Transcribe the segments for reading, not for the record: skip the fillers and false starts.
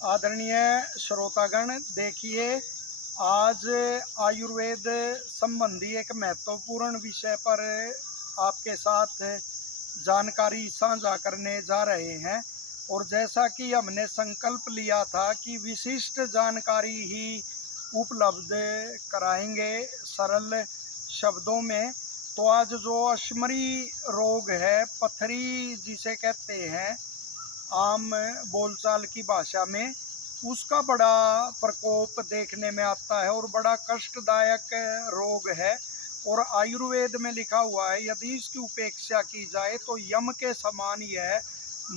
आदरणीय श्रोतागण, देखिए आज आयुर्वेद संबंधी एक महत्वपूर्ण विषय पर आपके साथ जानकारी साझा करने जा रहे हैं। और जैसा कि हमने संकल्प लिया था कि विशिष्ट जानकारी ही उपलब्ध कराएंगे सरल शब्दों में, तो आज जो अश्मरी रोग है, पथरी जिसे कहते हैं आम बोलचाल की भाषा में, उसका बड़ा प्रकोप देखने में आता है और बड़ा कष्टदायक रोग है। और आयुर्वेद में लिखा हुआ है, यदि इसकी उपेक्षा की जाए तो यम के समान यह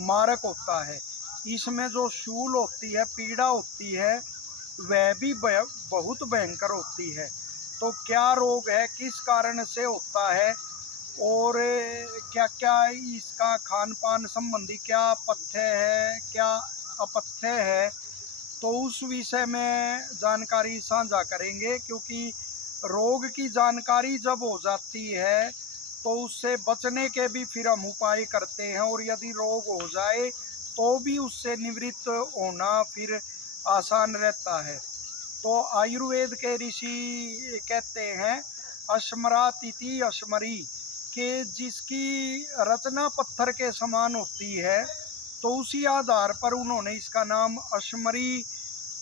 मारक होता है। इसमें जो शूल होती है, पीड़ा होती है, वह भी बहुत भयंकर होती है। तो क्या रोग है, किस कारण से होता है और क्या क्या इसका खान पान संबंधी क्या पथ्य है, क्या अपथ्य है, तो उस विषय में जानकारी साझा करेंगे। क्योंकि रोग की जानकारी जब हो जाती है तो उससे बचने के भी फिर हम उपाय करते हैं, और यदि रोग हो जाए तो भी उससे निवृत्त होना फिर आसान रहता है। तो आयुर्वेद के ऋषि कहते हैं अश्मरातिथि अश्मरी, के जिसकी रचना पत्थर के समान होती है, तो उसी आधार पर उन्होंने इसका नाम अश्मरी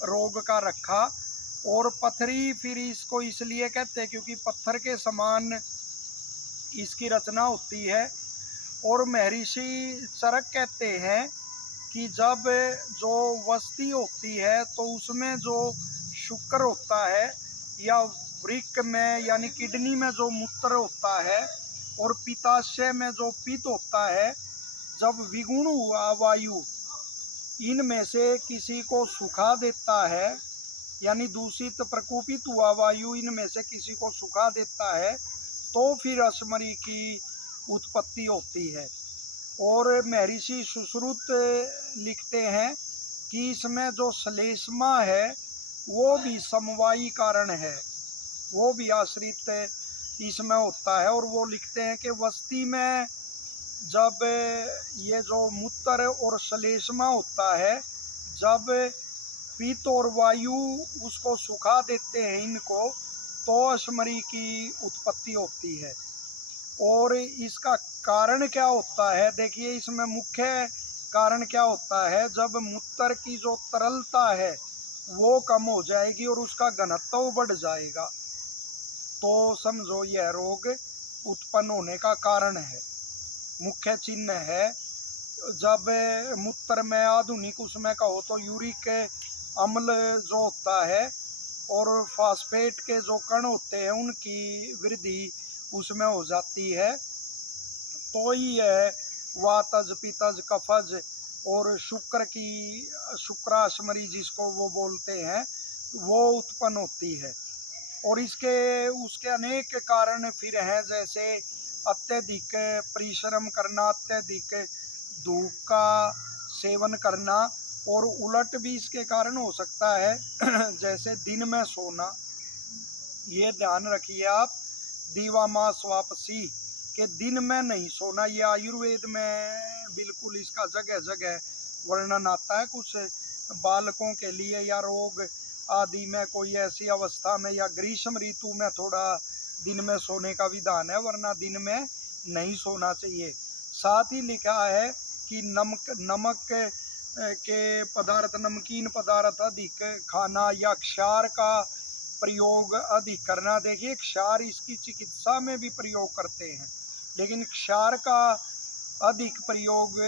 रोग का रखा। और पथरी फिर इसको इसलिए कहते हैं क्योंकि पत्थर के समान इसकी रचना होती है। और महर्षि चरक कहते हैं कि जब जो वस्ती होती है तो उसमें जो शुक्र होता है, या वृक्क में यानी किडनी में जो मूत्र होता है, और पित्ताशय में जो पित्त होता है, जब विगुण हुआ वायु इनमें से किसी को सुखा देता है, यानी दूषित प्रकोपित हुआ वायु इनमें से किसी को सुखा देता है, तो फिर अश्मरी की उत्पत्ति होती है। और महर्षि सुश्रुत लिखते हैं कि इसमें जो श्लेष्मा है वो भी समवायी कारण है, वो भी आश्रित इसमें होता है। और वो लिखते हैं कि वस्ती में जब ये जो मूत्र और श्लेष्मा होता है, जब पित्त और वायु उसको सुखा देते हैं इनको, तो अश्मरी की उत्पत्ति होती है। और इसका कारण क्या होता है, देखिए इसमें मुख्य कारण क्या होता है, जब मूत्र की जो तरलता है वो कम हो जाएगी और उसका घनत्व बढ़ जाएगा, तो समझो यह रोग उत्पन्न होने का कारण है, मुख्य चिन्ह है। जब मूत्र में आधुनिक उसमें कहो तो यूरिक अम्ल जो होता है और फास्फेट के जो कण होते हैं उनकी वृद्धि उसमें हो जाती है, तो ही है वातज पितज कफज और शुक्र की शुक्राश्मरी जिसको वो बोलते हैं, वो उत्पन्न होती है। और इसके उसके अनेक कारण फिर हैं, जैसे अत्यधिक परिश्रम करना, अत्यधिक धूप का सेवन करना, और उलट भी इसके कारण हो सकता है जैसे दिन में सोना। ये ध्यान रखिए आप, दीवा मास वापसी के दिन में नहीं सोना, ये आयुर्वेद में बिल्कुल इसका जगह जगह वर्णन आता है। कुछ बालकों के लिए या रोग आदि में कोई ऐसी अवस्था में या ग्रीष्म ऋतु में थोड़ा दिन में सोने का विधान है, वरना दिन में नहीं सोना चाहिए। साथ ही लिखा है कि नमक के पदार्थ, नमकीन पदार्थ अधिक खाना या क्षार का प्रयोग अधिक करना। देखिए क्षार इसकी चिकित्सा में भी प्रयोग करते हैं, लेकिन क्षार का अधिक प्रयोग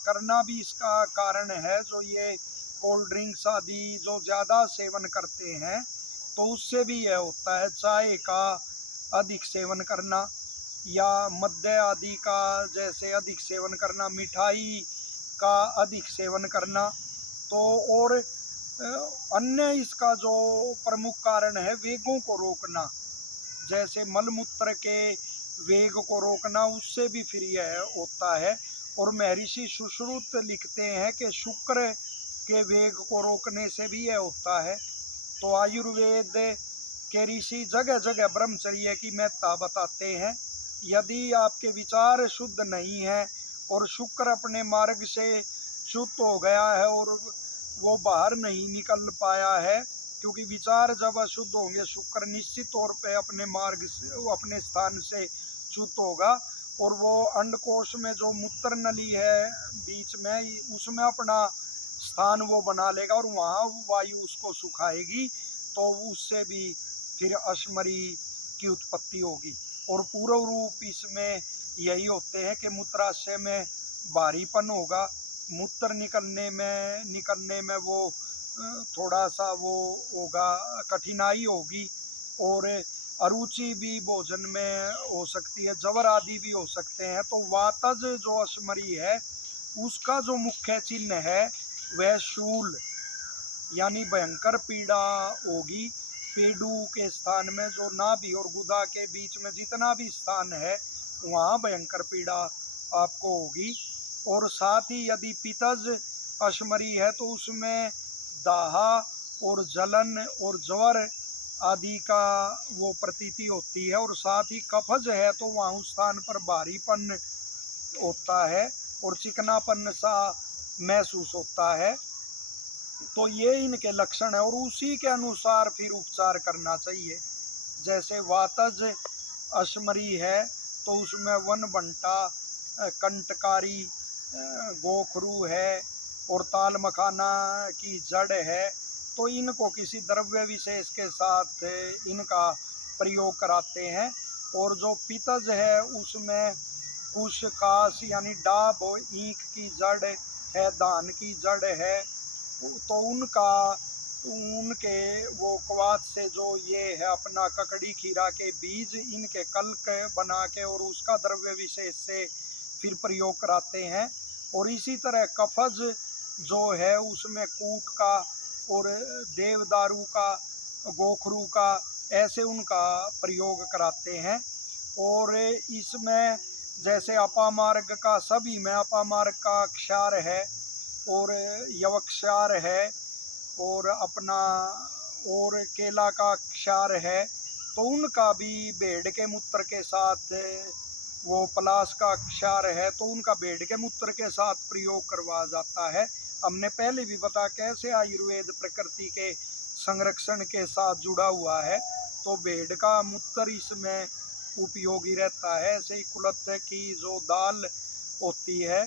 करना भी इसका कारण है। जो ये कोल्ड ड्रिंक्स आदि जो ज़्यादा सेवन करते हैं, तो उससे भी यह होता है। चाय का अधिक सेवन करना या मद्य आदि का जैसे अधिक सेवन करना, मिठाई का अधिक सेवन करना, तो और अन्य इसका जो प्रमुख कारण है वेगों को रोकना, जैसे मलमूत्र के वेग को रोकना, उससे भी फिर यह होता है। और महर्षि सुश्रुत लिखते हैं कि शुक्र के वेग को रोकने से भी यह होता है। तो आयुर्वेद के ऋषि जगह जगह ब्रह्मचर्य की महत्ता बताते हैं। यदि आपके विचार शुद्ध नहीं है और शुक्र अपने मार्ग से च्युत हो गया है और वो बाहर नहीं निकल पाया है, क्योंकि विचार जब अशुद्ध होंगे, शुक्र निश्चित तौर पे अपने मार्ग से, वो अपने स्थान से च्युत होगा, और वो अंडकोश में जो मूत्र नली है बीच में, उसमें अपना स्थान वो बना लेगा और वहाँ वायु उसको सुखाएगी, तो उससे भी फिर अश्मरी की उत्पत्ति होगी। और पूर्व रूप इसमें यही होते हैं कि मूत्राशय में भारीपन होगा, मूत्र निकलने में वो थोड़ा सा वो होगा, कठिनाई होगी, और अरुचि भी भोजन में हो सकती है, जबर आदि भी हो सकते हैं। तो वातज जो अश्मरी है उसका जो मुख्य चिन्ह है वह शूल यानी भयंकर पीड़ा होगी। पेडू के स्थान में जो नाभि और गुदा के बीच में जितना भी स्थान है वहाँ भयंकर पीड़ा आपको होगी। और साथ ही यदि पित्तज अश्मरी है तो उसमें दाहा और जलन और ज्वर आदि का वो प्रतीति होती है, और साथ ही कफज है तो वहाँ उस स्थान पर भारीपन होता है और चिकनापन सा महसूस होता है। तो ये इनके लक्षण है और उसी के अनुसार फिर उपचार करना चाहिए। जैसे वातज अश्मरी है तो उसमें वन बंटा, कंटकारी, गोखरू है और ताल मखाना की जड़ है, तो इनको किसी द्रव्य विशेष के साथ इनका प्रयोग कराते हैं। और जो पित्तज है उसमें कुश काश यानी डाब और ईंख की जड़ है, धान की जड़ है, तो उनके वो क्वाथ से जो ये है अपना ककड़ी खीरा के बीज, इनके कल्क बना के और उसका द्रव्य विशेष से फिर प्रयोग कराते हैं। और इसी तरह कफज जो है उसमें कूट का और देवदारू का, गोखरू का, ऐसे उनका प्रयोग कराते हैं। और इसमें जैसे अपामार्ग का, सभी में अपामार्ग का क्षार है और यवक्षार है और अपना और केला का क्षार है, तो उनका भी भेड़ के मूत्र के साथ, वो पलाश का क्षार है तो उनका भेड़ के मूत्र के साथ प्रयोग करवाया जाता है। हमने पहले भी बताया कैसे आयुर्वेद प्रकृति के संरक्षण के साथ जुड़ा हुआ है, तो भेड़ का मूत्र इसमें उपयोगी रहता है। ऐसे ही कुलथ की जो दाल होती है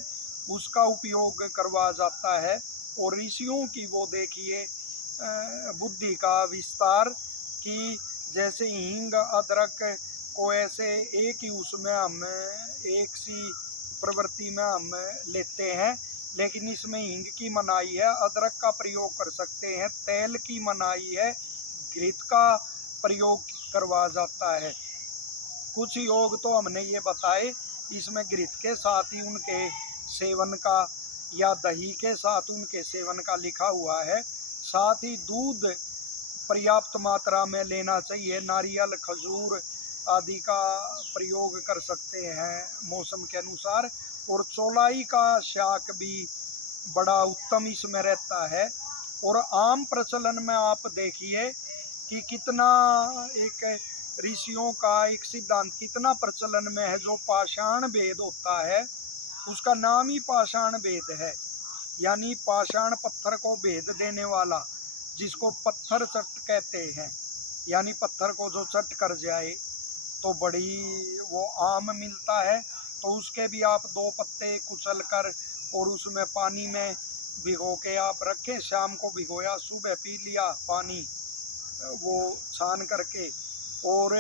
उसका उपयोग करवाया जाता है। और ऋषियों की वो देखिए बुद्धि का विस्तार, कि जैसे हींग अदरक को ऐसे एक ही उसमें हम एक सी प्रवृत्ति में हम लेते हैं, लेकिन इसमें हींग की मनाही है, अदरक का प्रयोग कर सकते हैं, तेल की मनाही है, घृत का प्रयोग करवा जाता है। कुछ योग तो हमने ये बताए, इसमें घृत के साथ ही उनके सेवन का या दही के साथ उनके सेवन का लिखा हुआ है। साथ ही दूध पर्याप्त मात्रा में लेना चाहिए, नारियल खजूर आदि का प्रयोग कर सकते हैं मौसम के अनुसार। और चौलाई का शाक भी बड़ा उत्तम इसमें रहता है। और आम प्रचलन में आप देखिए कि कितना एक ऋषियों का एक सिद्धांत कितना प्रचलन में है, जो पाषाण भेद होता है उसका नाम ही पाषाण भेद है, यानी पाषाण पत्थर को भेद देने वाला, जिसको पत्थर चट कहते हैं, यानी पत्थर को जो चट कर जाए तो बड़ी वो आम मिलता है। तो उसके भी आप दो पत्ते कुचल कर और उसमें पानी में भिगो के आप रखें, शाम को भिगोया सुबह पी लिया पानी वो छान करके, और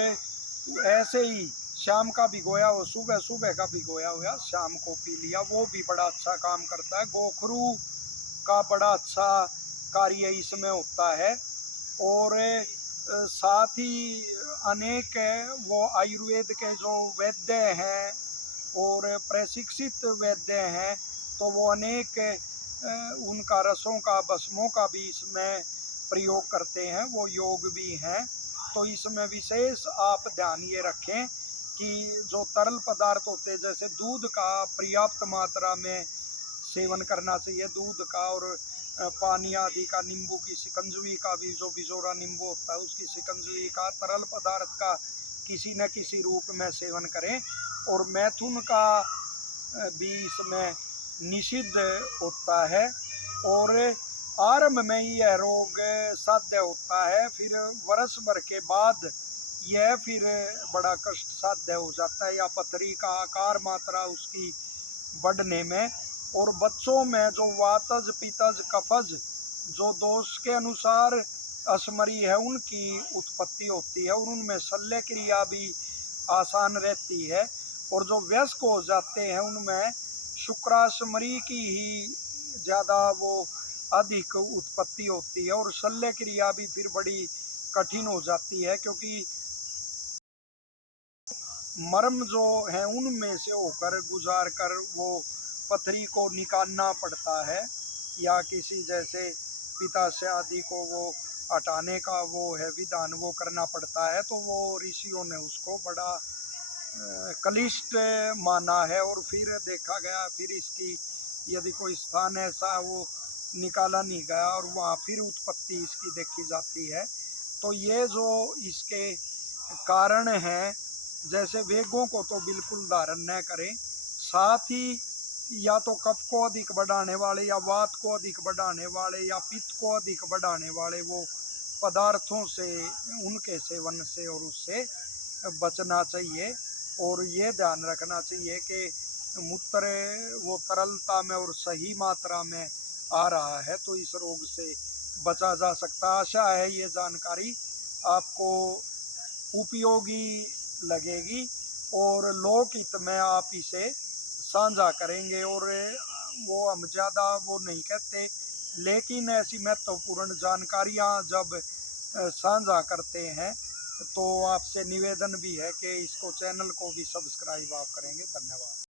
ऐसे ही शाम का भिगोया हो, सुबह सुबह का भिगोया हुआ शाम को पी लिया, वो भी बड़ा अच्छा काम करता है। गोखरू का बड़ा अच्छा कार्य इसमें होता है। और साथ ही अनेक वो आयुर्वेद के जो वैद्य हैं और प्रशिक्षित वैद्य हैं, तो वो अनेक उनका रसों का, भस्मों का भी इसमें प्रयोग करते हैं, वो योग भी हैं। तो इसमें विशेष आप ध्यान ये रखें कि जो तरल पदार्थ होते हैं जैसे दूध का पर्याप्त मात्रा में सेवन करना चाहिए, दूध का और पानी आदि का, नींबू की शिकंजवी का भी, जो बिजोरा नींबू होता है उसकी शिकंजवी का, तरल पदार्थ का किसी न किसी रूप में सेवन करें। और मैथुन का भी इसमें निषिद्ध होता है। और आरंभ में ही यह रोग साध्य होता है, फिर वर्ष भर के बाद यह फिर बड़ा कष्ट साध्य हो जाता है, या पथरी का आकार मात्रा उसकी बढ़ने में। और बच्चों में जो वातज पित्तज कफज जो दोष के अनुसार असमरी है उनकी उत्पत्ति होती है, और उनमें शल्य क्रिया भी आसान रहती है। और जो वयस्क हो जाते हैं उनमें शुक्राशमरी की ही ज़्यादा वो अधिक उत्पत्ति होती है, और शल्य क्रिया भी फिर बड़ी कठिन हो जाती है, क्योंकि मर्म जो है उनमें से होकर गुजार कर वो पथरी को निकालना पड़ता है, या किसी जैसे पित्ताशय आदि को वो हटाने का वो है विधान वो करना पड़ता है। तो वो ऋषियों ने उसको बड़ा कलिष्ट माना है। और फिर देखा गया, फिर इसकी यदि कोई स्थान ऐसा वो निकाला नहीं गया और वहाँ फिर उत्पत्ति इसकी देखी जाती है। तो ये जो इसके कारण हैं, जैसे वेगों को तो बिल्कुल धारण न करें, साथ ही या तो कफ को अधिक बढ़ाने वाले, या वात को अधिक बढ़ाने वाले, या पित्त को अधिक बढ़ाने वाले वो पदार्थों से, उनके सेवन से और उससे बचना चाहिए। और ये ध्यान रखना चाहिए कि मूत्र वो तरलता में और सही मात्रा में आ रहा है, तो इस रोग से बचा जा सकता है। आशा है ये जानकारी आपको उपयोगी लगेगी, और लोकहित में आप इसे साझा करेंगे। और वो हम ज़्यादा वो नहीं कहते, लेकिन ऐसी महत्वपूर्ण जानकारियाँ जब साझा करते हैं तो आपसे निवेदन भी है कि इसको चैनल को भी सब्सक्राइब आप करेंगे। धन्यवाद।